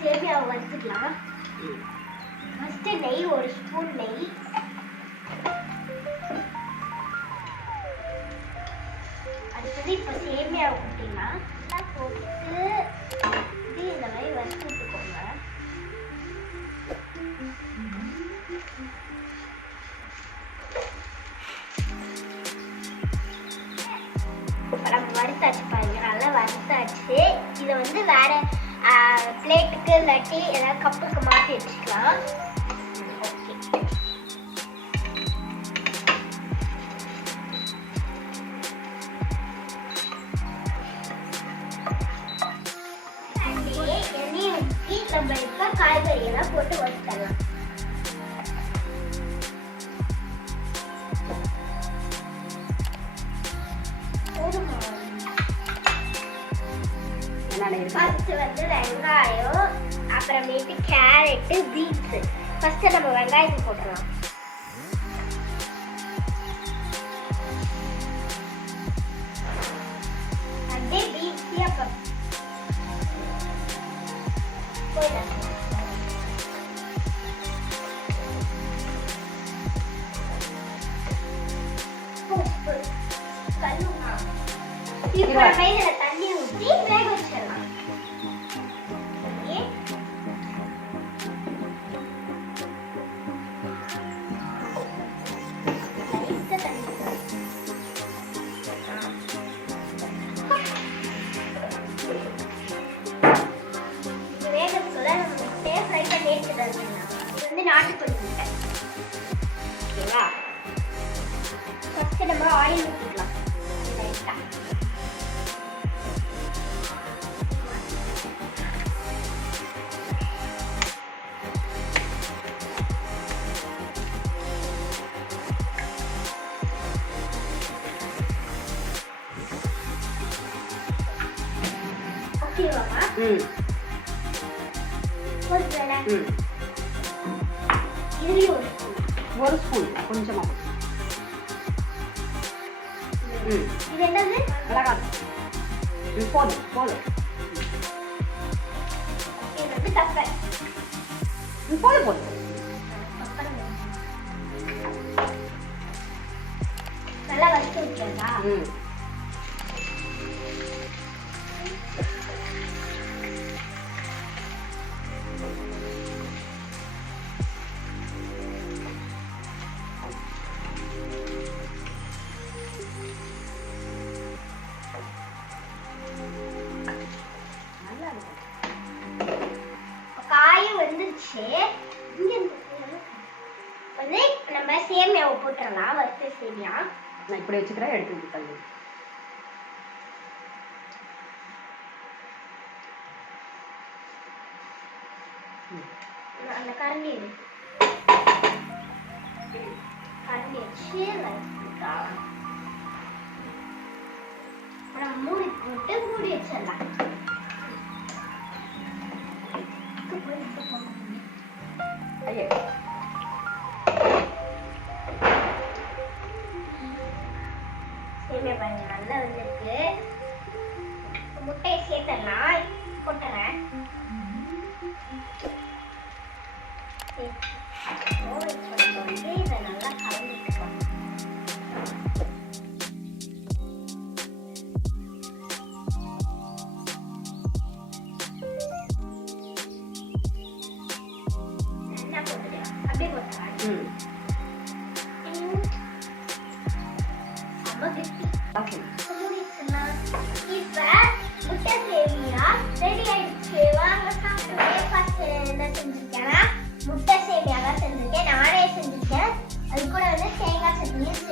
சேமியாவை வறுத்துக்கலாம். ஃபர்ஸ்ட் நெய், ஒரு ஸ்பூன் நெய். அடுத்தது இப்போ சேமியாவை கொட்டிடலாம். போட்டு இது இந்த மாதிரி வறுத்து விட்டுக்கோங்க. நம்ம வறுத்தாச்சு பாருங்க, நல்லா வறுத்தாச்சு. இதை வந்து வேற பிளேட்டுக்கு இல்லாட்டி ஏதாவது கப்புக்கு மாற்றி வச்சுக்கலாம். எண்ணெயை ஊற்றி நம்ம இப்போ காய்கறியெல்லாம் போட்டு வறுத்தரலாம். ஃபர்ஸ்ட் வந்து வெங்காயம், அப்புறமேட்டு கேரட்டு, பீன்ஸ். ஃபர்ஸ்ட் நம்ம வெங்காயத்தை போட்டுடலாம். அதே பீன்ஸ் அப்புறம் உப்பு, கல்லுப்பா. இப்போ மேல தண்ணி ஊற்றி வேக வச்சிடலாம். இது வந்து நாட்டுக்கோழி முட்டை. ஓகேவா? ஃபர்ஸ்ட் நம்ம ஆயில் ஊற்றிக்கலாம். ஓகேவாமா? ஒரு ஸ்பூன் கொஞ்சமா. இது என்னது? மிளகாய். போதும் போதும். இது வந்து பெப்பர். போதும் போதும். நல்லா வறுத்து விட்டுறதா? காயும் வந்துருச்சு. வந்து நம்ம சேமியாவை போட்டுடலாம். வறுத்த சேமியா நான் இப்படி வச்சுக்கிறேன், எடுத்து விட்டுக்கங்க. அந்த கரண்டி வச்சு மூடி போட்டு மூடி வச்சிடலாம். சேமியா பாருங்க நல்லா வந்துருக்கு. முட்டையை சேர்த்துடலாம். கொட்டுறேன். வந்து இதை நல்லா கலந்துக்கலாம். நல்லா போட்டுக்கலாம். அப்படியே போட்டுக்கலாம். இப்ப முட்டை சேமியா ரெடி ஆயிடுச்சு. வாங்க சாப்பிட்டு. என்ன செஞ்சிருக்கேன்னா முட்டை சேமியா தான் செஞ்சிருக்கேன். நானே செஞ்சிருக்கேன். அது கூட வந்து தேங்காய் சட்னியும்